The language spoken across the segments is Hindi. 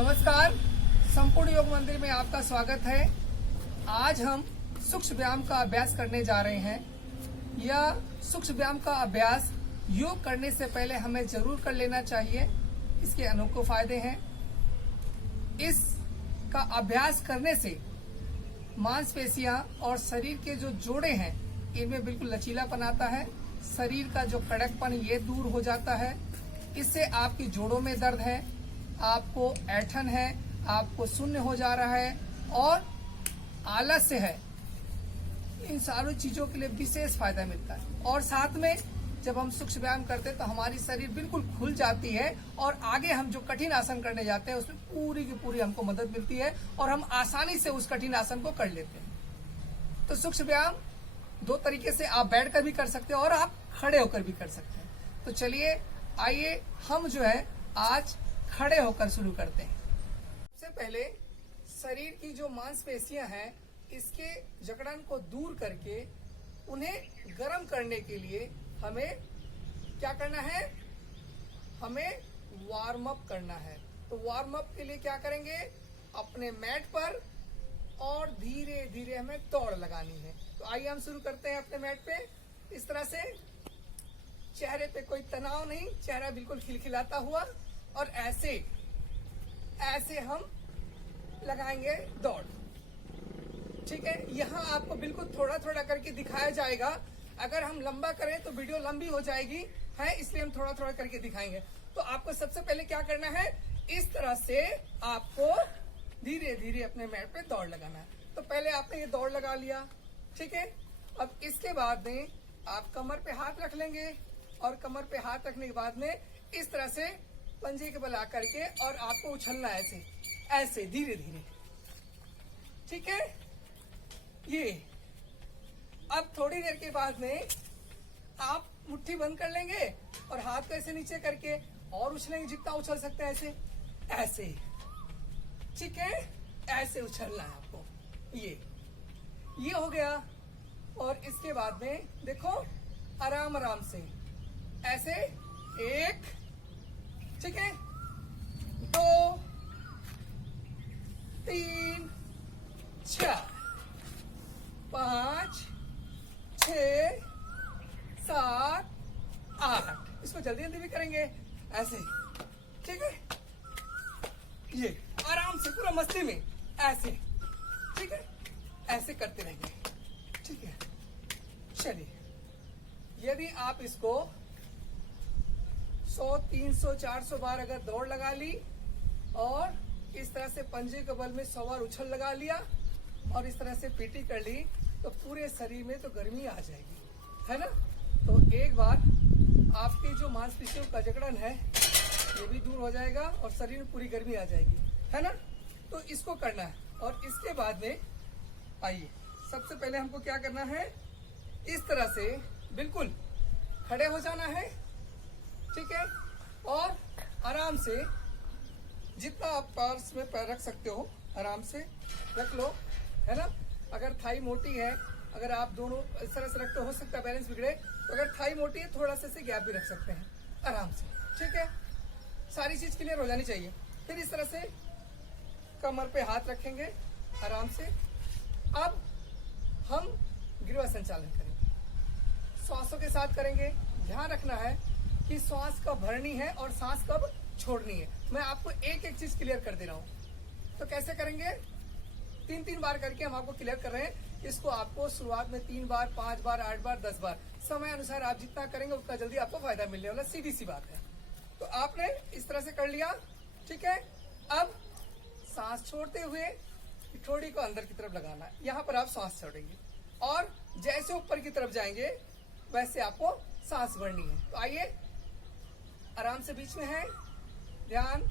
नमस्कार, संपूर्ण योग मंदिर में आपका स्वागत है। आज हम सूक्ष्म व्यायाम का अभ्यास करने जा रहे हैं। यह सूक्ष्म व्यायाम का अभ्यास योग करने से पहले हमें जरूर कर लेना चाहिए। इसके अनेकों फायदे हैं। इसका अभ्यास करने से मांसपेशियां और शरीर के जो जोड़े हैं इनमें बिल्कुल लचीलापन आता है। शरीर का जो कड़कपन ये दूर हो जाता है। इससे आपकी जोड़ों में दर्द है, आपको ऐंठन है, आपको शून्य हो जा रहा है और आलस्य है, इन सारी चीजों के लिए विशेष फायदा मिलता है। और साथ में जब हम सूक्ष्म व्यायाम करते हैं तो हमारी शरीर बिल्कुल खुल जाती है और आगे हम जो कठिन आसन करने जाते हैं उसमें पूरी की पूरी हमको मदद मिलती है और हम आसानी से उस कठिन आसन को कर लेते हैं। तो सूक्ष्म व्यायाम दो तरीके से आप बैठ कर भी कर सकते हैं और आप खड़े होकर भी कर सकते हैं। तो चलिए आइए हम जो है आज खड़े होकर शुरू करते हैं। सबसे पहले शरीर की जो मांसपेशियां हैं इसके जकड़न को दूर करके उन्हें गर्म करने के लिए हमें क्या करना है, हमें वार्म अप करना है। तो वार्म अप के लिए क्या करेंगे, अपने मैट पर और धीरे धीरे हमें दौड़ लगानी है। तो आइए हम शुरू करते हैं अपने मैट पे। इस तरह से चेहरे पे कोई तनाव नहीं, चेहरा बिल्कुल खिलखिलाता हुआ और ऐसे हम लगाएंगे दौड़। ठीक है, यहाँ आपको बिल्कुल थोड़ा थोड़ा करके दिखाया जाएगा। अगर हम लंबा करें तो वीडियो लंबी हो जाएगी है, इसलिए हम थोड़ा थोड़ा करके दिखाएंगे। तो आपको सबसे पहले क्या करना है, इस तरह से आपको धीरे धीरे अपने मैट पे दौड़ लगाना है। तो पहले आपने ये दौड़ लगा लिया, ठीक है। अब इसके बाद में आप कमर पे हाथ रख लेंगे और कमर पे हाथ रखने के बाद में इस तरह से पंजे के बल आकर के और आपको उछलना है ऐसे ऐसे धीरे धीरे, ठीक है। ये अब थोड़ी देर के बाद में आप मुट्ठी बंद कर लेंगे और हाथ को ऐसे नीचे करके और उछलेंगे, जितना उछल सकते हैं ऐसे ऐसे, ठीक है। ऐसे उछलना है आपको। ये हो गया। और इसके बाद में देखो आराम आराम से ऐसे, एक, ठीक है, 2, 3, 4, 5, 6, 7, 8। इसको जल्दी जल्दी भी करेंगे ऐसे, ठीक है। ये आराम से पूरा मस्ती में ऐसे, ठीक है, ऐसे करते रहेंगे, ठीक है। चलिए, यदि आप इसको 100, 300, 400 बार अगर दौड़ लगा ली और इस तरह से पंजे के बल में 100 बार उछल लगा लिया और इस तरह से पीटी कर ली तो पूरे शरीर में तो गर्मी आ जाएगी, है ना। तो एक बार आपकी जो मांसपेशियों का जकड़न है ये भी दूर हो जाएगा और शरीर में पूरी गर्मी आ जाएगी, है ना। तो इसको करना है। और इसके बाद में आइए, सबसे पहले हमको क्या करना है, इस तरह से बिल्कुल खड़े हो जाना है, ठीक है। और आराम से जितना आप पर्स में पैर रख सकते हो आराम से रख लो, है ना। अगर थाई मोटी है, अगर आप दोनों इस तरह से रखते हो सकता है बैलेंस बिगड़े, तो अगर थाई मोटी है थोड़ा सा से गैप भी रख सकते हैं आराम से, ठीक है। सारी चीज क्लियर हो जानी चाहिए। फिर इस तरह से कमर पे हाथ रखेंगे आराम से। अब हम गिरवा संचालन करेंगे, श्वासों के साथ करेंगे। ध्यान रखना है कि श्वास कब भरनी है और सांस कब छोड़नी है। मैं आपको एक एक चीज क्लियर कर दे रहा हूं। तो कैसे करेंगे, 3-3 बार करके हम आपको क्लियर कर रहे हैं। इसको आपको शुरुआत में 3 बार, 5 बार, 8 बार, 10 बार, समय अनुसार आप जितना करेंगे उतना जल्दी आपको फायदा मिलने वाला, सीधी सी बात है। तो आपने इस तरह से कर लिया, ठीक है। अब सांस छोड़ते हुए ठोड़ी को अंदर की तरफ लगाना है। यहाँ पर आप सांस छोड़ेंगे और जैसे ऊपर की तरफ जाएंगे वैसे आपको सांस भरनी है। तो आइए, आराम से बीच में है ध्यान।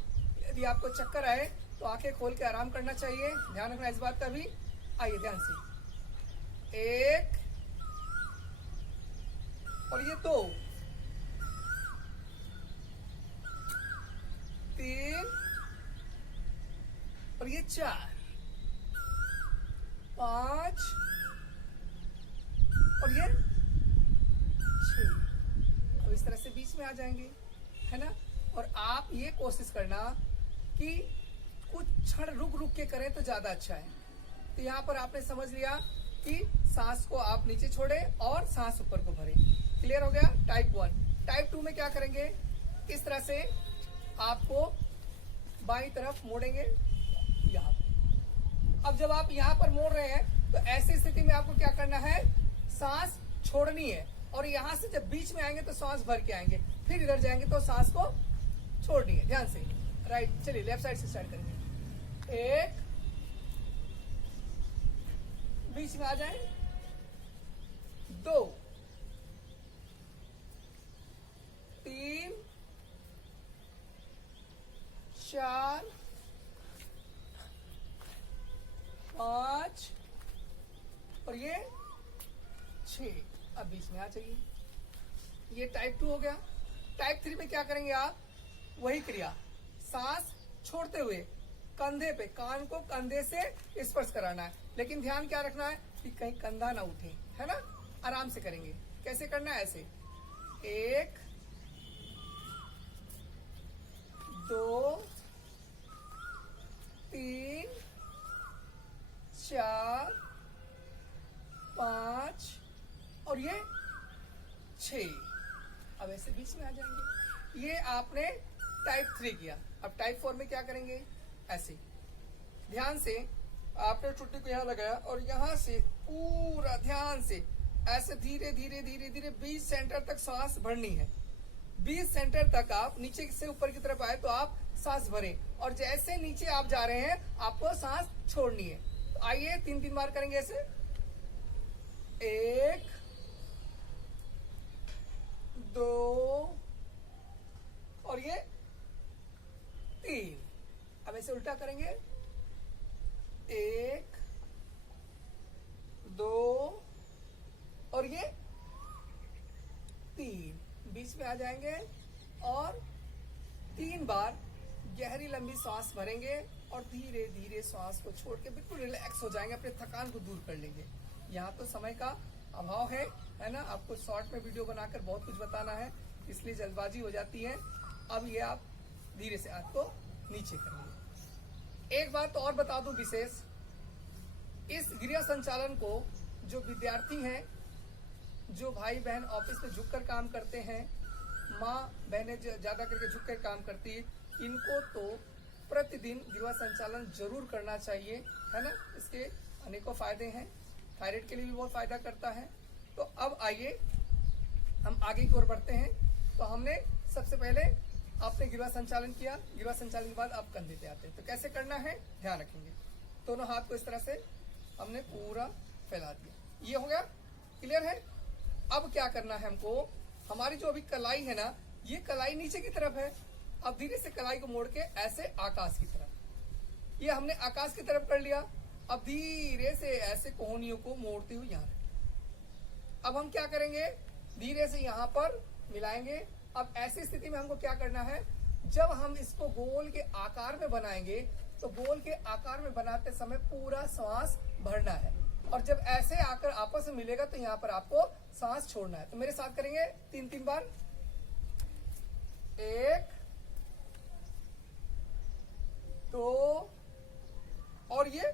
यदि आपको चक्कर आए तो आंखें खोल के आराम करना चाहिए, ध्यान रखना इस बात का भी। आइए ध्यान से, 1 और ये 2, 3 और ये 4, 5 और ये 6। अब इस तरह से बीच में आ जाएंगे, है ना। और आप ये कोशिश करना कि कुछ क्षण रुक रुक के करें तो ज्यादा अच्छा है। तो यहाँ पर आपने समझ लिया कि सांस को आप नीचे छोड़े और सांस ऊपर को भरे। क्लियर हो गया टाइप 1। टाइप 2 में क्या करेंगे, इस तरह से आपको बाईं तरफ मोड़ेंगे यहाँ। अब जब आप यहाँ पर मोड़ रहे हैं तो ऐसी स्थिति में आपको क्या करना है, सांस छोड़नी है और यहां से जब बीच में आएंगे तो सांस भर के आएंगे, फिर इधर जाएंगे तो सांस को छोड़नी है। ध्यान से राइट, चलिए लेफ्ट साइड से स्टार्ट करेंगे। एक, बीच में आ जाए, 2, 3, 4, 5 और ये 6। अब बीच में आ जाइए। ये टाइप 2 हो गया। टाइप 3 में क्या करेंगे आप, वही क्रिया, सांस छोड़ते हुए कंधे पे, कान को कंधे से स्पर्श कराना है, लेकिन ध्यान क्या रखना है कि कहीं कंधा ना उठे, है ना। आराम से करेंगे। कैसे करना है, ऐसे 1, 2, 3, 4, 5 और ये 6। अब ऐसे बीच में आ जाएंगे। ये आपने टाइप 3 किया। अब टाइप 4 में क्या करेंगे, ऐसे ध्यान से आपने चुट्टी को यहां लगाया और यहां से पूरा ध्यान से ऐसे धीरे धीरे धीरे धीरे 20 सेंटर तक सांस भरनी है। 20 सेंटर तक आप नीचे से ऊपर की तरफ आए तो आप सांस भरें और जैसे नीचे आप जा रहे हैं आपको सांस छोड़नी है। तो आइए 3-3 बार करेंगे ऐसे। 1, 2 और ये 3। अब ऐसे उल्टा करेंगे। 1, 2 और ये 3। बीच में आ जाएंगे और 3 बार गहरी लंबी सांस भरेंगे और धीरे धीरे सांस को छोड़ के बिल्कुल रिलैक्स हो जाएंगे, अपने थकान को दूर कर लेंगे। यहाँ तो समय का अभाव है ना। आपको शॉर्ट में वीडियो बनाकर बहुत कुछ बताना है, इसलिए जल्दबाजी हो जाती है। अब ये आप धीरे से हाथ को नीचे करेंगे। एक बात तो और बता दूं विशेष, इस क्रिया संचालन को जो विद्यार्थी हैं, जो भाई बहन ऑफिस में झुककर काम करते हैं, माँ बहनें ज्यादा करके झुककर काम करती है, इनको तो प्रतिदिन क्रिया संचालन जरूर करना चाहिए, है ना। इसके अनेकों फायदे हैं, थायराइड के लिए भी बहुत फायदा करता है। तो अब आइए हम आगे की ओर बढ़ते हैं। तो हमने सबसे पहले आपने गिरवा संचालन किया, गिरवा संचालन के बाद आप कंधे पे आते हैं। तो कैसे करना है ध्यान रखेंगे। दोनों हाथ को इस तरह से हमने पूरा फैला दिया, ये हो गया, क्लियर है। अब क्या करना है हमको, हमारी जो अभी कलाई है ना, ये कलाई नीचे की तरफ है। अब धीरे से कलाई को मोड़ के ऐसे आकाश की तरफ, ये हमने आकाश की तरफ कर लिया। अब धीरे से ऐसे कोहनियों को मोड़ते हुए यहाँ। अब हम क्या करेंगे, धीरे से यहाँ पर मिलाएंगे। अब ऐसी स्थिति में हमको क्या करना है, जब हम इसको गोल के आकार में बनाएंगे तो गोल के आकार में बनाते समय पूरा सांस भरना है और जब ऐसे आकर आपस में मिलेगा तो यहाँ पर आपको सांस छोड़ना है। तो मेरे साथ करेंगे 3-3 बार। 1, 2 और ये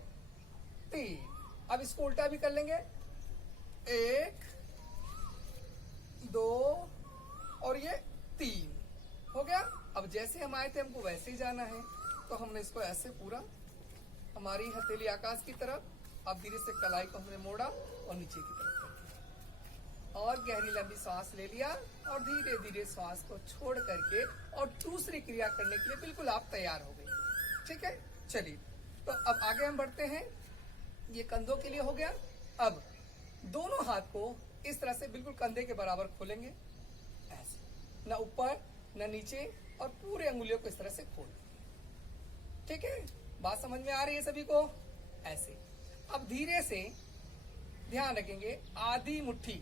3। अब इसको उल्टा भी कर लेंगे। 1, 2 और ये 3 हो गया। अब जैसे हम आए थे हमको वैसे ही जाना है, तो हमने इसको ऐसे पूरा हमारी हथेली आकाश की तरफ, अब धीरे से कलाई को हमने मोड़ा और नीचे की तरफ कर दिया और गहरी लंबी सांस ले लिया और धीरे धीरे सांस को छोड़ करके और दूसरी क्रिया करने के लिए बिल्कुल आप तैयार हो गए। ठीक है, चलिए तो अब आगे हम बढ़ते हैं। ये कंधों के लिए हो गया। अब दोनों हाथ को इस तरह से बिल्कुल कंधे के बराबर खोलेंगे, ऐसे, ना ऊपर ना नीचे, और पूरे अंगुलियों को इस तरह से खोल। ठीक है, बात समझ में आ रही है सभी को, ऐसे। अब धीरे से ध्यान रखेंगे, आधी मुट्ठी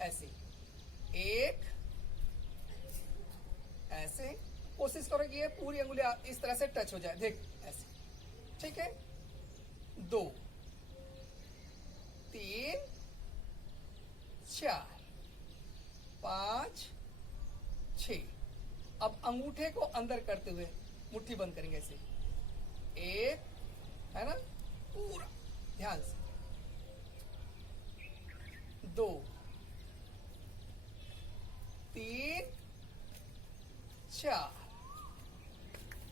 ऐसे, 1 ऐसे, कोशिश करो कि ये पूरी अंगुलियां इस तरह से टच हो जाए, देख ऐसे। ठीक है, 2, 3, 4, 5, 6। अब अंगूठे को अंदर करते हुए मुट्ठी बंद करेंगे ऐसे, एक, है ना, पूरा ध्यान से, 2, 3, 4,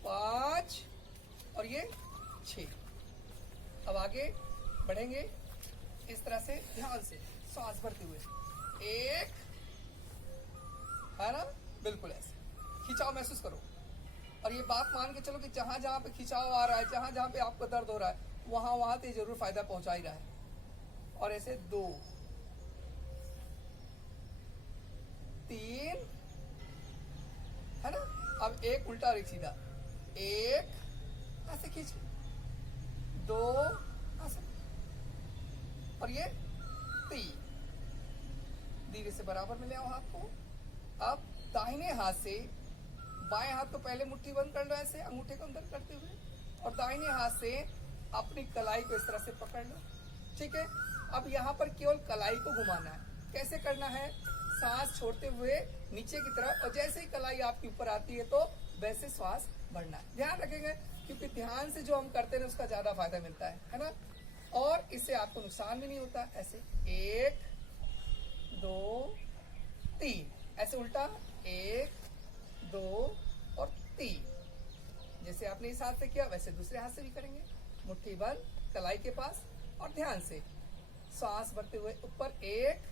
5 और ये 6। अब आगे बढ़ेंगे इस तरह से, ध्यान से सांस भरते हुए, एक, है ना, बिल्कुल ऐसे खिंचाव महसूस करो। और ये बात मान के चलो कि जहां जहां पे खिंचाव आ रहा है, जहां जहां पे आपको दर्द हो रहा है, वहां वहां तो जरूर फायदा पहुंचा ही रहा है। और ऐसे 2, 3, है ना। अब एक उल्टा और एक सीधा, एक ऐसे खींच, 2 ऐसे, और ये 3। धीरे से बराबर में ले आओ हाथ को। अब दाहिने हाथ से बाएं हाथ को पहले मुट्ठी बंद कर लो ऐसे, अंगूठे को अंदर करते हुए, और दाहिने हाथ से अपनी कलाई को इस तरह से पकड़ लो। ठीक है। अब यहाँ पर केवल कलाई को घुमाना है। कैसे करना है? सांस छोड़ते हुए नीचे की तरफ, और जैसे ही कलाई आपके ऊपर आती है तो वैसे श्वास बढ़ना है। ध्यान रखेंगे, क्योंकि ध्यान से जो हम करते हैं उसका ज्यादा फायदा मिलता है ना। और इससे आपको नुकसान भी नहीं होता। ऐसे 1, 2, 3, ऐसे उल्टा 1, 2 और 3। जैसे आपने इस हाथ से किया वैसे दूसरे हाथ से भी करेंगे। मुट्ठी बंद कलाई के पास, और ध्यान से सांस भरते हुए ऊपर 1,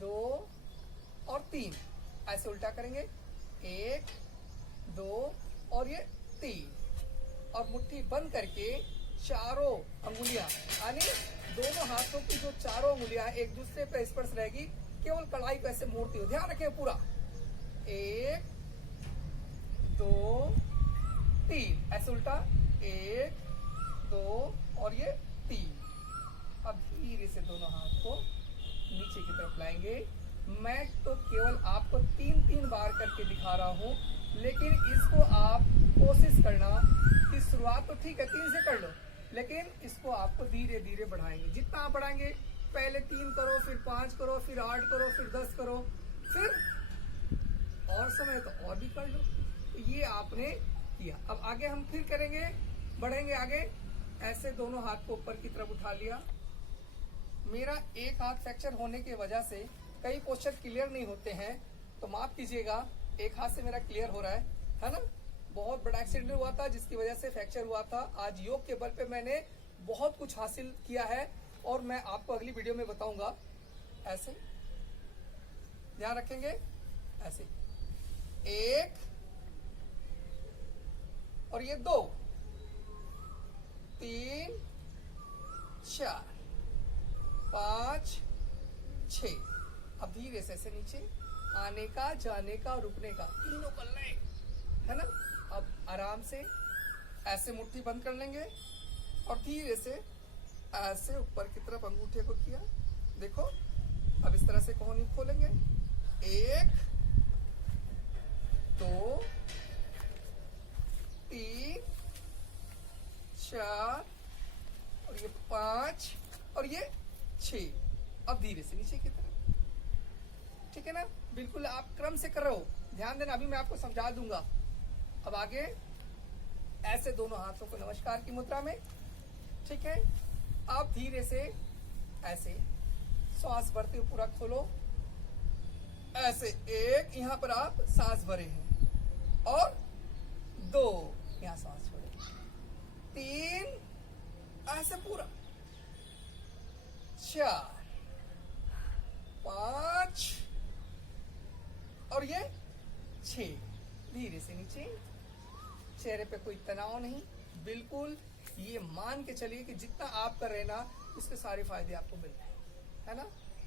2 और 3, ऐसे उल्टा करेंगे 1, 2 और ये 3। और मुट्ठी बंद करके चारों अंगुलियां, यानी दोनों हाथों की जो चारों अंगुलियां एक दूसरे पर स्पर्श रहेगी, केवल कलाई को ऐसे मोड़ते हुए। ध्यान रखें पूरा, 1, 2, 3, ऐसे उल्टा 1, 2 और ये 3। अब धीरे से दोनों हाथ को नीचे की तरफ लाएंगे। मैं तो केवल आपको 3-3 बार करके दिखा रहा हूं, लेकिन इसको आप कोशिश करना कि शुरुआत तो ठीक है 3 से कर लो, लेकिन इसको आपको धीरे धीरे बढ़ाएंगे। जितना आप बढ़ाएंगे, पहले 3 करो, फिर 5 करो, फिर 8 करो, फिर 10 करो, फिर और समय तो और भी कर लो। तो ये आपने किया। अब आगे हम फिर करेंगे, बढ़ेंगे आगे। ऐसे दोनों हाथ को ऊपर की तरफ उठा लिया। मेरा एक हाथ फ्रैक्चर होने की वजह से कई पोस्चर क्लियर नहीं होते हैं, तो माफ कीजिएगा। एक हाथ से मेरा क्लियर हो रहा है ना। बहुत बड़ा एक्सीडेंट हुआ था जिसकी वजह से फ्रैक्चर हुआ था। आज योग के बल पे मैंने बहुत कुछ हासिल किया है, और मैं आपको अगली वीडियो में बताऊंगा। ऐसे ध्यान रखेंगे, ऐसे 1 और ये 2, 3, 4, 5, 6। अब धीरे से ऐसे नीचे आने का, जाने का, रुकने का, तीनों कर लें, है ना। अब आराम से ऐसे मुट्ठी बंद कर लेंगे, और धीरे से ऐसे ऊपर की तरफ अंगूठे को किया। देखो, अब इस तरह से कोहनी खोलेंगे। 1, 2, 3, 4 और ये 5 और ये 6। अब धीरे से नीचे की तरफ, ठीक है ना। बिल्कुल आप क्रम से कर रहे हो, ध्यान देना, अभी मैं आपको समझा दूंगा। अब आगे ऐसे दोनों हाथों को नमस्कार की मुद्रा में, ठीक है। आप धीरे से ऐसे सांस भरते हुए पूरा खोलो। ऐसे 1 यहां पर आप सांस भरे हैं, और 2 यहां सांस भरे, 3 ऐसे पूरा, 4, 5 और ये 6। धीरे से नीचे, चेहरे पे कोई तनाव नहीं, बिल्कुल। ये मान के चलिए कि जितना आप कर रहे हैं ना, उसके सारे फायदे आपको मिल रहे हैं, है ना।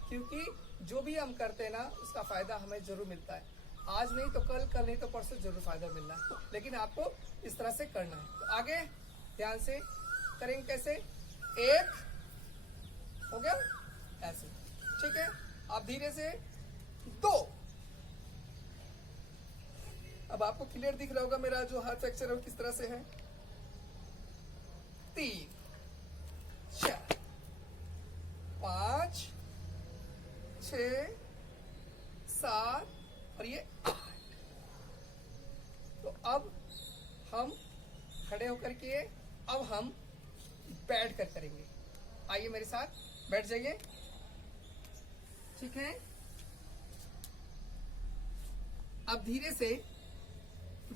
क्योंकि जो भी हम करते हैं ना, उसका फायदा हमें जरूर मिलता है। आज नहीं तो कल, कल नहीं तो परसों जरूर फायदा मिलना है, लेकिन आपको इस तरह से करना है। तो आगे ध्यान से करेंगे। कैसे? 1 हो गया, ऐसे, ठीक है। आप धीरे से 2। अब आपको क्लियर दिख रहा होगा मेरा जो हाथ फ्रैक्चर है वो किस तरह से है। 3, 4, 5, 6, 7 और ये 8। तो अब हम खड़े होकर के अब हम बैठ कर करेंगे। आइए मेरे साथ बैठ जाइए। ठीक है, अब धीरे से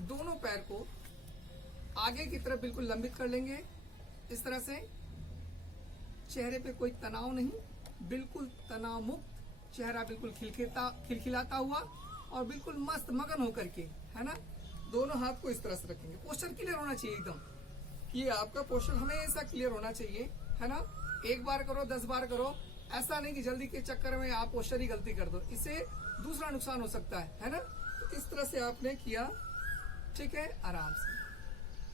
दोनों पैर को आगे की तरफ बिल्कुल लंबित कर लेंगे, इस तरह से। चेहरे पे कोई तनाव नहीं, बिल्कुल तनाव मुक्त चेहरा, बिल्कुल खिलखिलाता हुआ और बिल्कुल मस्त मगन होकर के, है ना। दोनों हाथ को इस तरह से रखेंगे। पोस्चर क्लियर होना चाहिए एकदम, ये आपका पोस्चर हमेशा क्लियर होना चाहिए, है ना। एक बार करो 10 बार करो, ऐसा नहीं कि जल्दी के चक्कर में आप पोस्चर ही गलती कर दो, इससे दूसरा नुकसान हो सकता है ना। तो इस तरह से आपने किया, ठीक है, आराम से।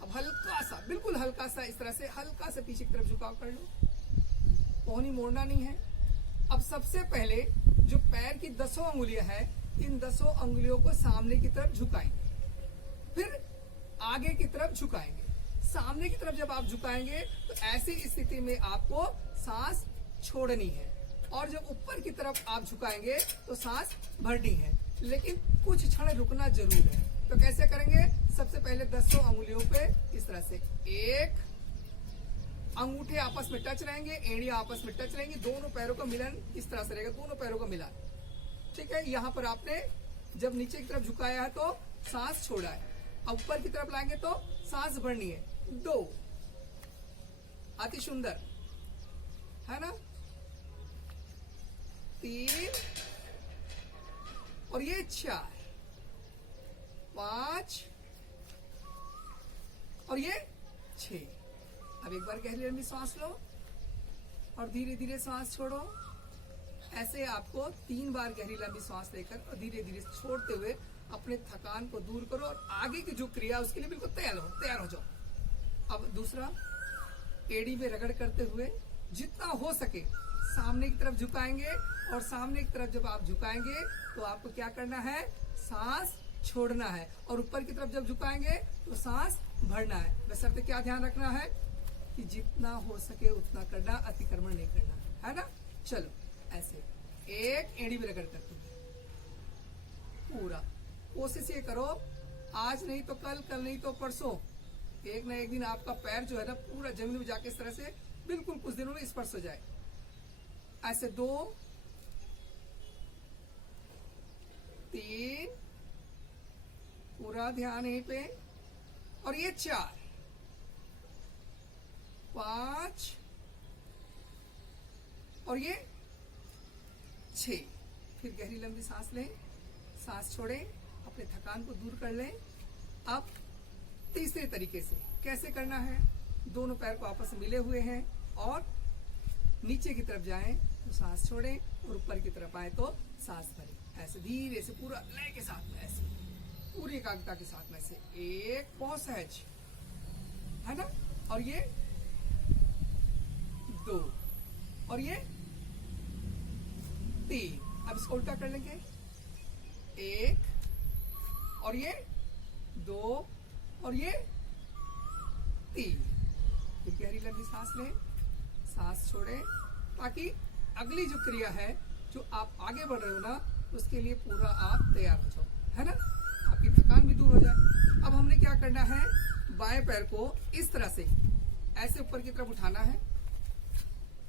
अब हल्का सा, बिल्कुल हल्का सा, इस तरह से हल्का से पीछे की तरफ झुकाव कर लो, कोहनी मोड़ना नहीं है। अब सबसे पहले जो पैर की 10 अंगुलियां है, इन 10 अंगुलियों को सामने की तरफ झुकाएंगे, फिर आगे की तरफ झुकाएंगे। सामने की तरफ जब आप झुकाएंगे तो ऐसी स्थिति में आपको सांस छोड़नी है, और जब ऊपर की तरफ आप झुकाएंगे तो सांस भरनी है, लेकिन कुछ क्षण रुकना जरूर है। तो कैसे करेंगे? सबसे पहले 10 अंगुलियों पे इस तरह से, एक अंगूठे आपस में टच रहेंगे, एड़ियां आपस में टच रहेंगी, दोनों पैरों का मिलन इस तरह से रहेगा, दोनों पैरों का मिलन। ठीक है, यहाँ पर आपने जब नीचे की तरफ झुकाया है तो सांस छोड़ा है, अब ऊपर की तरफ लाएंगे तो सांस भरनी है। 2, अति सुंदर, है ना। 3 और ये 4, 5 और ये 6। अब एक बार गहरी लंबी सांस लो और धीरे धीरे सांस छोड़ो। ऐसे आपको 3 बार गहरी लंबी सांस लेकर और धीरे धीरे छोड़ते हुए अपने थकान को दूर करो और आगे की जो क्रिया उसके लिए बिल्कुल तैयार हो जाओ। अब दूसरा, एड़ी में रगड़ करते हुए जितना हो सके सामने की तरफ झुकाएंगे, और सामने की तरफ जब आप झुकाएंगे तो आपको क्या करना है? सांस छोड़ना है, और ऊपर की तरफ जब झुकाएंगे तो सांस भरना है। बशर्ते क्या ध्यान रखना है कि जितना हो सके उतना करना, अतिक्रमण नहीं करना, है ना। चलो ऐसे एक एड़ी में रगड़ करते हुए पूरा कोशिश ये करो, आज नहीं तो कल, कल नहीं तो परसों, एक ना एक दिन आपका पैर जो है ना पूरा जमीन में जाके इस तरह से बिल्कुल कुछ दिनों में स्पर्श हो जाए। ऐसे 2, 3, पूरा ध्यान यहीं पे, और ये 4, 5 और ये 6। फिर गहरी लंबी सांस लें, सांस छोड़ें, अपने थकान को दूर कर लें। अब तीसरे तरीके से कैसे करना है? दोनों पैर को आपस में मिले हुए हैं और नीचे की तरफ जाएं तो सांस छोड़ें, और ऊपर की तरफ आए तो सांस भरें। ऐसे धीरे से पूरा लय के साथ में, ऐसे पूरी एकाग्रता के साथ में, से एक बहुत सहज, है ना। और ये 2 और ये 3। अब इसको उल्टा कर लेंगे, 1 और ये 2 और ये 3। फिर गहरी लंबी सांस लें, सांस छोड़ें, ताकि अगली जो क्रिया है जो आप आगे बढ़ रहे हो ना, उसके लिए पूरा आप तैयार हो जाओ, है ना। आपकी थकान भी दूर हो जाए। अब हमने क्या करना है? बाएं पैर को इस तरह से ऐसे ऊपर की तरफ उठाना है,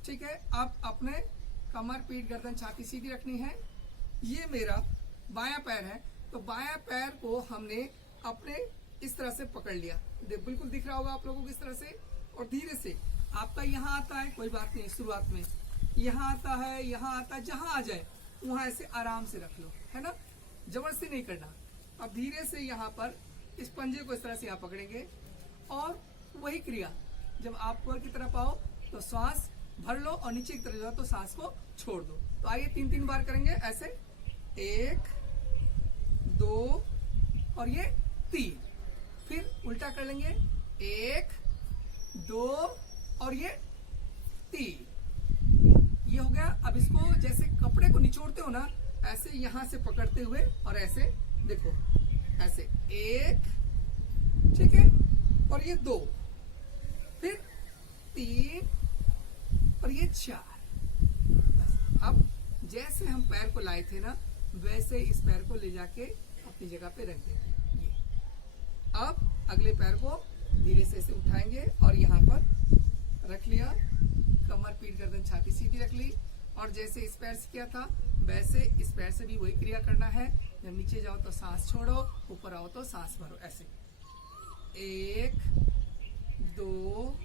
ठीक है। आप अपने कमर, पीठ, गर्दन, छाती सीधी रखनी है। ये मेरा बायां पैर है, तो बायां पैर को हमने अपने इस तरह से पकड़ लिया, बिल्कुल दिख रहा होगा आप लोगों को इस तरह से। और धीरे से आपका यहाँ आता है, कोई बात नहीं, शुरुआत में यहाँ आता है, यहाँ आता है, जहां आ जाए वहां ऐसे आराम से रख लो, है ना, जबरदस्ती नहीं करना। अब धीरे से यहाँ पर इस पंजे को इस तरह से यहाँ पकड़ेंगे, और वही क्रिया जब आप ऊपर की तरफ आओ तो सांस भर लो, और नीचे की तरफ जाओ तो सांस को छोड़ दो। तो आइए 3-3 बार करेंगे ऐसे, 1, 2 और ये 3। फिर उल्टा कर लेंगे, 1, 2 और ये 3। ये हो गया। अब इसको जैसे कपड़े को निचोड़ते हो ना, ऐसे यहां से पकड़ते हुए और ऐसे देखो, ऐसे 1, ठीक है, और ये 2, फिर 3 और ये 4। अब जैसे हम पैर को लाए थे ना, वैसे इस पैर को ले जाके अपनी जगह पे रख देंगे। ये अब अगले पैर को धीरे से इसे उठाएंगे और यहाँ पर रख लिया, कमर पीठ गर्दन छाती सीधी रख ली। और जैसे इस पैर से किया था वैसे इस पैर से भी वही क्रिया करना है। जब नीचे जाओ तो सांस छोड़ो, ऊपर आओ तो सांस भरो, ऐसे 1 2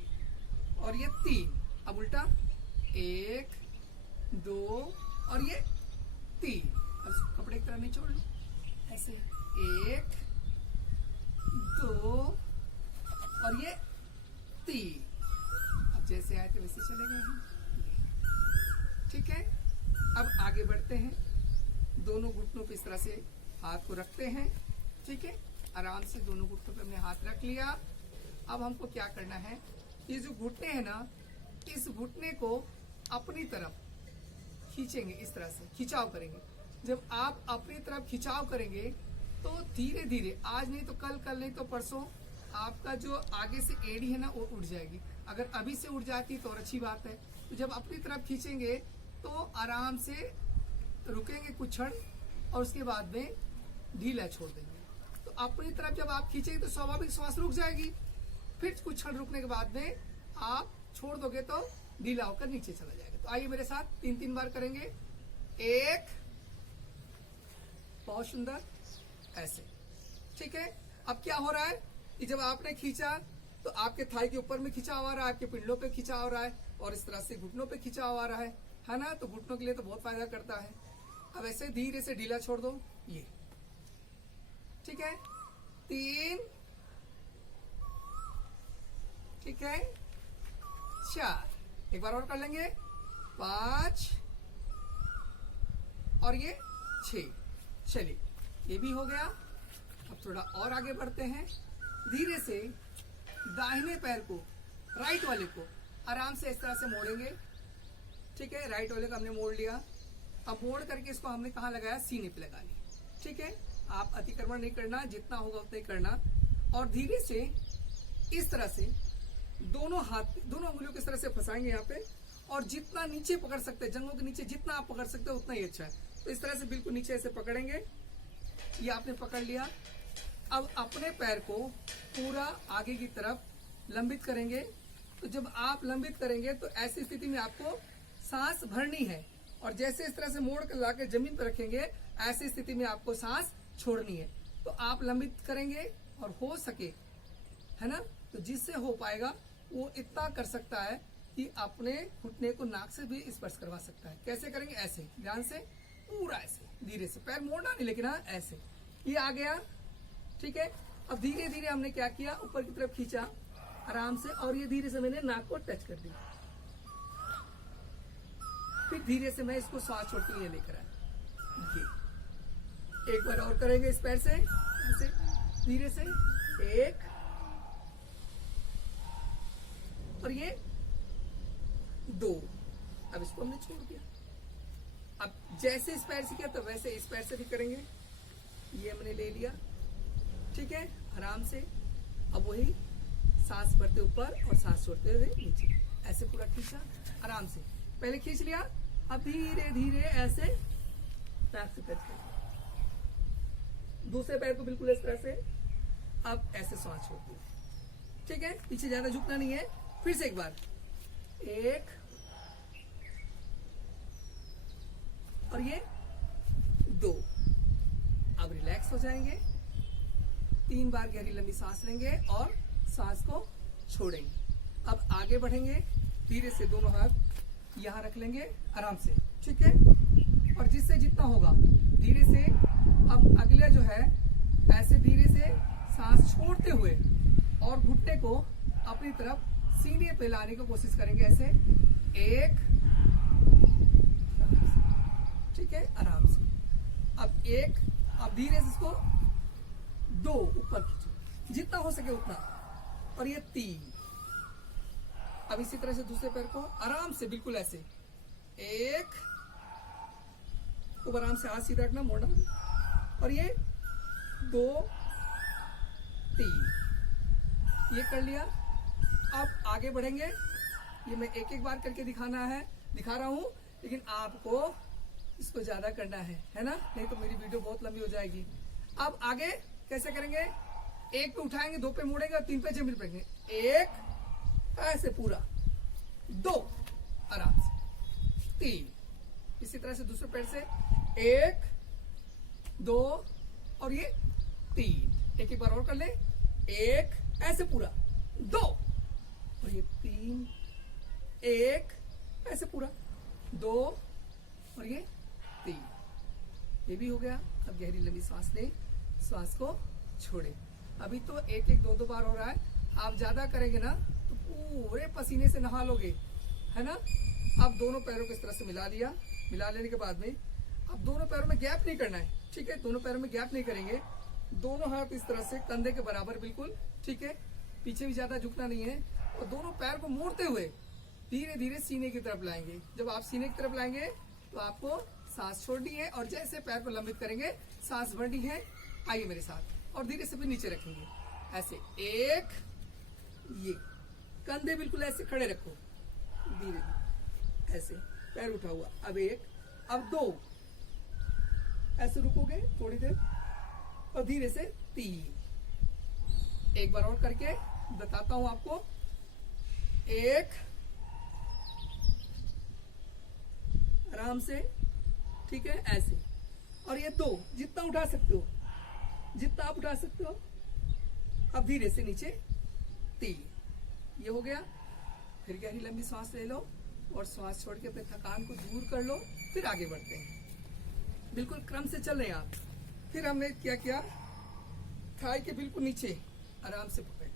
और ये 3। अब उल्टा 1 2 और ये 3। अब इसको कपड़े की तरह नहीं छोड़ लो, ऐसे 1 2 और ये 3। अब जैसे आए थे वैसे चले गए हैं, ठीक है। अब आगे बढ़ते हैं, दोनों घुटनों पे इस तरह से हाथ को रखते हैं, ठीक है। आराम से दोनों घुटनों पे हमने हाथ रख लिया। अब हमको क्या करना है, ये जो घुटने हैं ना, इस घुटने को अपनी तरफ खींचेंगे, इस तरह से खिंचाव करेंगे। जब आप अपनी तरफ खिंचाव करेंगे तो धीरे धीरे, आज नहीं तो कल, कल नहीं तो परसों, आपका जो आगे से एड़ी है ना वो उठ जाएगी। अगर अभी से उठ जाती तो और अच्छी बात है। तो जब अपनी तरफ खींचेंगे तो आराम से रुकेंगे कुछ क्षण और उसके बाद में ढीला छोड़ देंगे। तो अपनी तरफ जब आप खींचेंगे तो स्वाभाविक श्वास रुक जाएगी। फिर कुछ क्षण रुकने के बाद में आप छोड़ दोगे तो ढीला होकर नीचे चला जाएगा। तो आइए मेरे साथ 3-3 बार करेंगे। 1, बहुत सुंदर, ऐसे, ठीक है। अब क्या हो रहा है कि जब आपने खींचा तो आपके थाई के ऊपर में खिंचाव आ रहा है, आपके पिंडों पे खिंचाव आ रहा है और इस तरह से घुटनों पे खिंचाव आ रहा है ना। तो घुटनों के लिए तो बहुत फायदा करता है। अब ऐसे धीरे से ढीला छोड़ दो, ये, ठीक है। 3, ठीक है, 4, एक बार और कर लेंगे, 5 और ये 6। चलिए, ये भी हो गया। अब थोड़ा और आगे बढ़ते हैं। धीरे से दाहिने पैर को, राइट वाले को आराम से इस तरह से मोड़ेंगे, ठीक है। राइट वाले को हमने मोड़ लिया। अब मोड़ करके इसको हमने कहाँ लगाया, सीने पे लगा लिया, ठीक है। आप अतिक्रमण नहीं करना, जितना होगा उतना ही करना। और धीरे से इस तरह से दोनों हाथ, दोनों उंगलियों को इस तरह से फंसाएंगे यहाँ पे, और जितना नीचे पकड़ सकते हैं, जंघों के नीचे जितना आप पकड़ सकते हो उतना ही अच्छा है। तो इस तरह से बिल्कुल नीचे ऐसे पकड़ेंगे, ये आपने पकड़ लिया। अब अपने पैर को पूरा आगे की तरफ लंबित करेंगे। तो जब आप लंबित करेंगे तो ऐसी स्थिति में आपको सांस भरनी है, और जैसे इस तरह से मोड़ कर लाकर जमीन पर रखेंगे, ऐसी स्थिति में आपको सांस छोड़नी है। तो आप लंबित करेंगे और हो सके, है ना, तो जिससे हो पाएगा वो इतना कर सकता है कि अपने घुटने को नाक से भी स्पर्श करवा सकता है। कैसे करेंगे, ऐसे ध्यान से, पूरा ऐसे धीरे से, पैर मोड़ना नहीं लेकिन हाँ ऐसे, ये आ गया, ठीक है। अब धीरे धीरे हमने क्या किया, ऊपर की तरफ खींचा आराम से, और ये धीरे से मैंने नाक को टच कर दिया। फिर धीरे से मैं इसको सांस छोड़ते हुए लेकर आया। ये एक बार और करेंगे इस पैर से, ऐसे धीरे से, 1 और ये 2। अब इसको हमने छोड़ दिया। अब जैसे इस पैर से किया तो वैसे इस पैर से भी करेंगे। ये हमने ले लिया, ठीक है, आराम से। अब वही सांस भरते ऊपर और सांस छोड़ते हुए नीचे, ऐसे पूरा खींचा आराम से। पहले खींच लिया, अब धीरे धीरे ऐसे नाक से टच कर, दूसरे पैर को बिल्कुल इस तरह से, अब ऐसे सांस छोड़ते हुए, ठीक है। पीछे ज्यादा झुकना नहीं है। फिर से एक बार, 1 और ये 2। अब रिलैक्स हो जाएंगे। 3 बार गहरी लंबी सांस लेंगे और सांस को छोड़ेंगे। अब आगे बढ़ेंगे, धीरे से दोनों हाथ यहाँ रख लेंगे आराम से, ठीक है। और जिससे जितना होगा धीरे से, अब अगला जो है ऐसे धीरे से सांस छोड़ते हुए और घुटने को अपनी तरफ सीने पे लाने की कोशिश करेंगे, ऐसे 1, ठीक है, आराम से। अब 1, अब धीरे से इसको 2 ऊपर खींचो, जितना हो सके उतना, और ये 3। अब इसी तरह से दूसरे पैर को आराम से बिल्कुल ऐसे, 1, खूब आराम से हाथ सीधा रखना, मोड़ना, और ये 2 3, ये कर लिया। अब आगे बढ़ेंगे। ये मैं एक एक बार करके दिखा रहा हूं, लेकिन आपको इसको ज्यादा करना है ना, नहीं तो मेरी वीडियो बहुत लंबी हो जाएगी। अब आगे कैसे करेंगे, एक पे उठाएंगे, दो पे मुड़ेंगे और तीन पे जमीन पे रखेंगे। एक ऐसे पूरा, दो आराम से, तीन। इसी तरह से दूसरे पैर से एक, दो और ये तीन। एक बार और कर ले, एक ऐसे पूरा, दो और ये तीन, एक ऐसे पूरा, दो और ये तीन। ये भी हो गया। अब गहरी लंबी सांस ले, श्वास को छोड़े। अभी तो एक एक दो दो बार हो रहा है, आप ज्यादा करेंगे ना तो पूरे पसीने से नहा लोगे, है ना। अब दोनों पैरों को इस तरह से मिला लिया। मिला लेने के बाद में अब दोनों पैरों में गैप नहीं करना है, ठीक है। दोनों पैरों में गैप नहीं करेंगे। दोनों हाथ इस तरह से कंधे के बराबर, बिल्कुल ठीक है। पीछे भी ज्यादा झुकना नहीं है। और दोनों पैर को मोड़ते हुए धीरे धीरे सीने की तरफ लाएंगे। जब आप सीने की तरफ लाएंगे तो आपको सांस छोड़नी है और जैसे पैर को लंबित करेंगे सांस भरनी है। आइए मेरे साथ, और धीरे से फिर नीचे रखेंगे ऐसे। एक, ये कंधे बिल्कुल ऐसे खड़े रखो, धीरे धीरे ऐसे पैर उठा हुआ। अब एक, अब दो, ऐसे रुकोगे थोड़ी देर और धीरे से तीन। एक बार और करके बताता हूं आपको। एक, आराम से, ठीक है, ऐसे। और ये दो, जितना उठा सकते हो, जितना आप उठा सकते हो। अब धीरे से नीचे, तीन। ये हो गया। फिर गहरी लंबी सांस ले लो और श्वास छोड़ के अपने थकान को दूर कर लो। फिर आगे बढ़ते हैं, बिल्कुल क्रम से चल रहे हैं आप। फिर हमने क्या किया, थाई के बिल्कुल नीचे आराम से पकड़,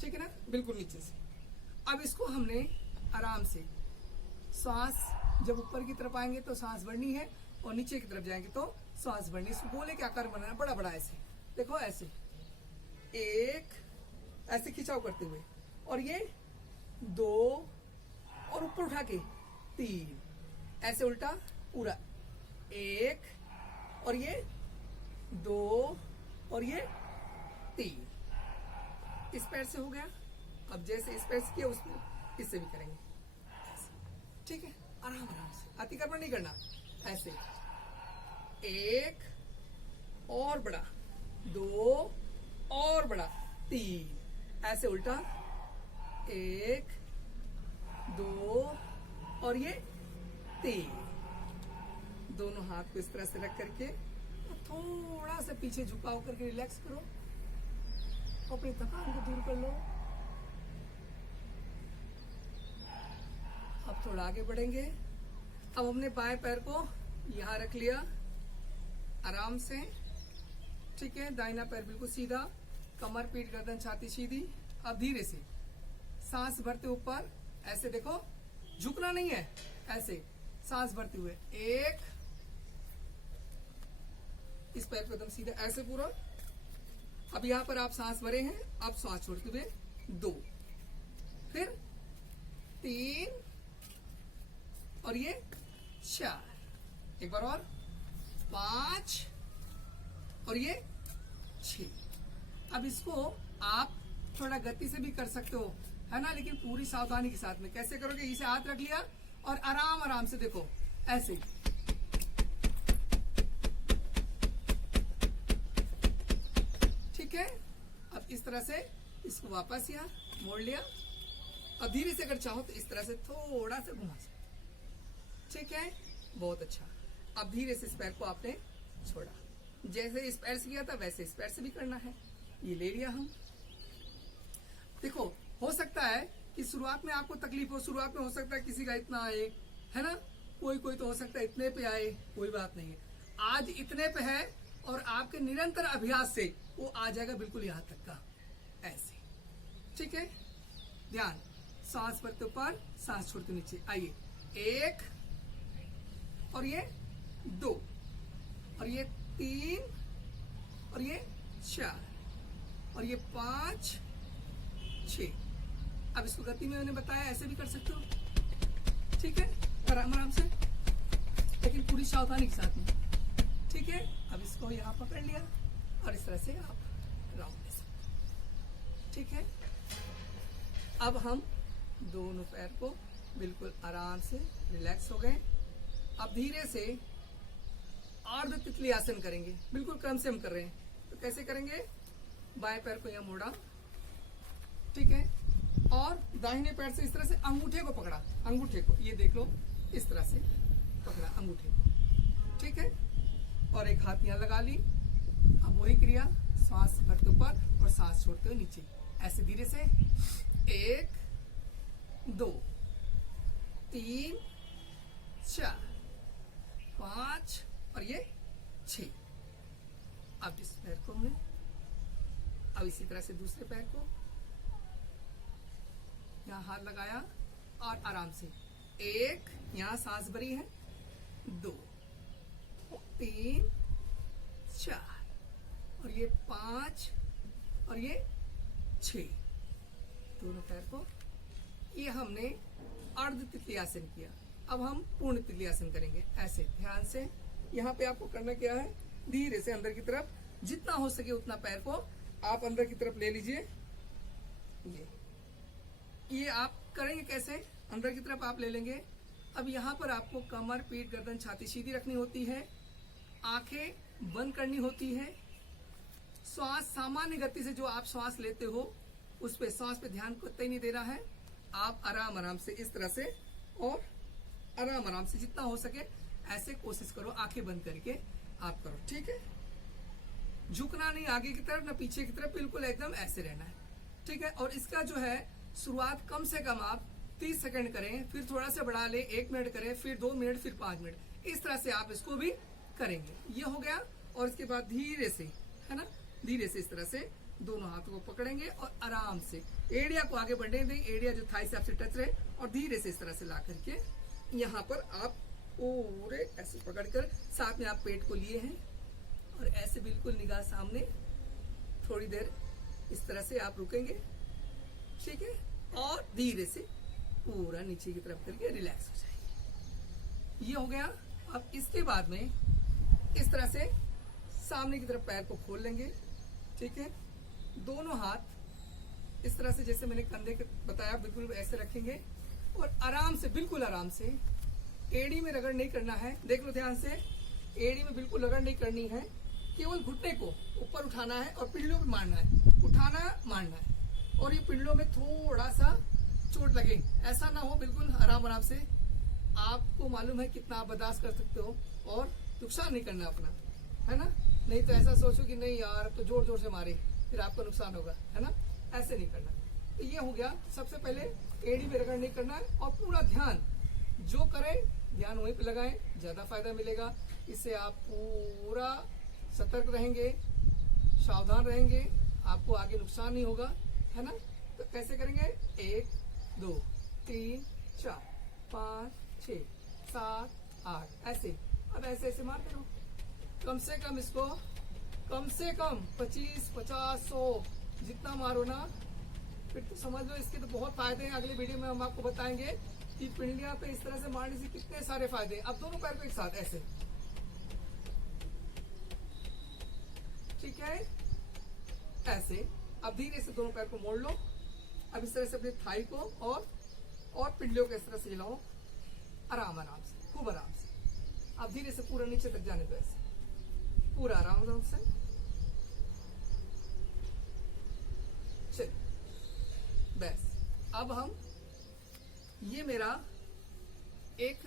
ठीक है ना, बिल्कुल नीचे से। अब इसको हमने आराम से, सांस जब ऊपर की तरफ आएंगे तो सांस बढ़नी है और नीचे की तरफ जाएंगे तो सांस बढ़नी। इसको गोले के आकार बनाना, बड़ा बड़ा ऐसे, देखो ऐसे, एक ऐसे खिंचाव करते हुए, और ये दो और ऊपर उठा के तीन, ऐसे उल्टा पूरा, एक और ये दो और ये तीन। इस पैर से हो गया। अब जैसे इस पैर से किया उसमें इससे भी करेंगे, ठीक है। आराम आराम से, अतिक्रमण नहीं करना। ऐसे एक और बड़ा, दो और बड़ा, तीन, ऐसे उल्टा, एक, दो और ये तीन। दोनों हाथ को इस तरह से रख करके थोड़ा सा पीछे झुकाव करके रिलैक्स करो, अपनी थकान को दूर कर लो। अब थोड़ा आगे बढ़ेंगे। अब हमने बाएं पैर को यहां रख लिया आराम से, ठीक है। दाहिना पैर बिल्कुल सीधा, कमर, पीठ, गर्दन, छाती सीधी। अब धीरे से सांस भरते ऊपर, ऐसे देखो, झुकना नहीं है, ऐसे सांस भरते हुए, एक, इस पैर को एकदम सीधा ऐसे पूरा। अब यहां पर आप सांस भरे हैं, अब सांस छोड़ते हुए दो, फिर तीन और ये चार, एक बार और, पांच और ये छह। अब इसको आप थोड़ा गति से भी कर सकते हो, है ना, लेकिन पूरी सावधानी के साथ में। कैसे करोगे, इसे हाथ रख लिया और आराम आराम से देखो ऐसे, ठीक है। अब इस तरह से इसको वापस यहाँ मोड़ लिया और धीरे से अगर चाहो तो इस तरह से थोड़ा सा घुमा सकते, ठीक है, बहुत अच्छा। अब धीरे से इस पैर को आपने छोड़ा, जैसे इस पैर से किया था वैसे इस पैर से भी करना है। ये ले लिया हम। देखो, हो सकता है कि शुरुआत में आपको तकलीफ हो, शुरुआत में हो सकता है किसी का इतना आए, है ना, कोई कोई तो हो सकता है इतने पे आए, कोई बात नहीं है। आज इतने पे है और आपके निरंतर अभ्यास से वो आ जाएगा बिल्कुल यहाँ तक का, ऐसे, ठीक है। ध्यान, सांस भरते ऊपर, सांस छोड़ते नीचे। आइए, एक और ये दो और ये तीन और ये चार और ये पांच, छह। अब इसको गति में मैंने बताया ऐसे भी कर सकते हो, ठीक है, आराम आराम से, लेकिन पूरी सावधानी के साथ में, ठीक है। अब इसको यहाँ पकड़ लिया और इस तरह से आप राउंड ले सकते, ठीक है। अब हम दोनों पैर को बिल्कुल आराम से रिलैक्स हो गए। अब धीरे से अर्ध तितली आसन करेंगे, बिल्कुल क्रम से हम कर रहे हैं। तो कैसे करेंगे, बाएं पैर को यहाँ मोड़ा, ठीक है, और दाहिने पैर से इस तरह से अंगूठे को पकड़ा, अंगूठे को ये देख लो, इस तरह से पकड़ा अंगूठे को, ठीक है, और एक हाथ यहाँ लगा ली। अब वही क्रिया, सांस भरते ऊपर और सांस छोड़ते हुए नीचे, ऐसे धीरे से 1 2 3 4 5 और ये 6। अब इस पैर को मैं, अब इसी तरह से दूसरे पैर को यहाँ हाथ लगाया और आराम से 1, यहाँ सांस भरी है, 2 3 4 और ये 5 और ये 6, दोनों पैर को। ये हमने अर्ध तितलियासन किया। अब हम पूर्ण तितलियासन करेंगे। ऐसे ध्यान से, यहाँ पे आपको करना क्या है, धीरे से अंदर की तरफ, जितना हो सके उतना पैर को आप अंदर की तरफ ले लीजिए। ये आप करेंगे कैसे, अंदर की तरफ आप ले लेंगे। अब यहाँ पर आपको कमर, पीठ, गर्दन, छाती सीधी रखनी होती है, आंखें बंद करनी होती है। श्वास सामान्य गति से जो आप श्वास लेते हो उस पे, सांस पे ध्यान कतई नहीं देना है। आप आराम आराम से इस तरह से और आराम आराम से जितना हो सके ऐसे कोशिश करो, आंखें बंद करके आप करो, ठीक है। झुकना नहीं आगे की तरफ ना पीछे की तरफ, बिल्कुल एकदम ऐसे रहना है, ठीक है। और इसका जो है शुरुआत कम से कम आप 30 सेकंड करें, फिर थोड़ा सा बढ़ा ले, 1 मिनट करें, फिर 2 मिनट, फिर 5 मिनट, इस तरह से आप इसको भी करेंगे। ये हो गया। और इसके बाद धीरे से, है ना, धीरे से इस तरह से दोनों हाथों को पकड़ेंगे और आराम से एड़िया को आगे बढ़ने दें, एड़िया जो थाई से आपसे टच रहे, और धीरे से इस तरह से ला करके यहाँ पर आप पूरे ऐसे पकड़कर, साथ में आप पेट को लिए हैं और ऐसे बिल्कुल निगाह सामने, थोड़ी देर इस तरह से आप रुकेंगे, ठीक है, और धीरे से पूरा नीचे की तरफ करके रिलैक्स हो जाएंगे। ये हो गया। अब इसके बाद में इस तरह से सामने की तरफ पैर को खोल लेंगे, ठीक है। दोनों हाथ इस तरह से, जैसे मैंने कंधे के बताया, बिल्कुल ऐसे रखेंगे और आराम से, बिल्कुल आराम से, एड़ी में रगड़ नहीं करना है। देख लो ध्यान से, एड़ी में बिल्कुल रगड़ नहीं करनी है, केवल घुटने को ऊपर उठाना है और पिंडलों पे मारना है, उठाना मारना है। और ये पिंडलों में थोड़ा सा चोट लगे, ऐसा ना हो, बिल्कुल आराम आराम से। आपको मालूम है कितना आप बर्दाश्त कर सकते हो और नुकसान नहीं करना अपना, है ना। नहीं तो ऐसा सोचो कि नहीं यार तो जोर जोर से मारे, फिर आपको नुकसान होगा, है ना, ऐसे नहीं करना। तो ये हो गया। सबसे पहले एड़ी में रगड़ नहीं करना है और पूरा ध्यान जो करें, ध्यान वहीं पे लगाएं, ज्यादा फायदा मिलेगा। इससे आप पूरा सतर्क रहेंगे, सावधान रहेंगे, आपको आगे नुकसान नहीं होगा, है ना। तो कैसे करेंगे, 1 2 3 4 5 6 7 8 ऐसे। अब ऐसे ऐसे मारते रहो, कम से कम इसको, कम से कम 25 50 100 जितना मारो ना, फिर तो समझ लो इसके तो बहुत फायदे हैं। अगली वीडियो में हम आपको बताएंगे कि पिंडिया पे इस तरह से मारने से कितने सारे फायदे हैं। अब दोनों पैर को एक साथ ऐसे, ठीक है, ऐसे। अब धीरे से दोनों पैर को मोड़ लो। अब इस तरह से अपने थाई को और पिंडियों को इस तरह से हिलाओ, आराम आराम से, खूब आराम से। अब धीरे से पूरा नीचे तक जाने दो, ऐसे पूरा आराम आराम से। चल बस। अब हम, ये मेरा एक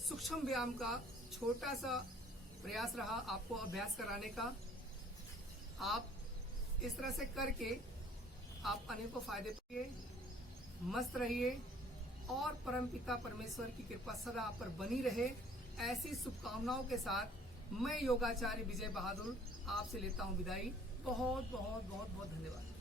सूक्ष्म व्यायाम का छोटा सा प्रयास रहा आपको अभ्यास कराने का। आप इस तरह से करके आप अनेकों फायदे पाइए, मस्त रहिए और परमपिता परमेश्वर की कृपा सदा आप पर बनी रहे। ऐसी शुभकामनाओं के साथ मैं योगाचार्य विजय बहादुर आपसे लेता हूं विदाई। बहुत बहुत बहुत बहुत धन्यवाद।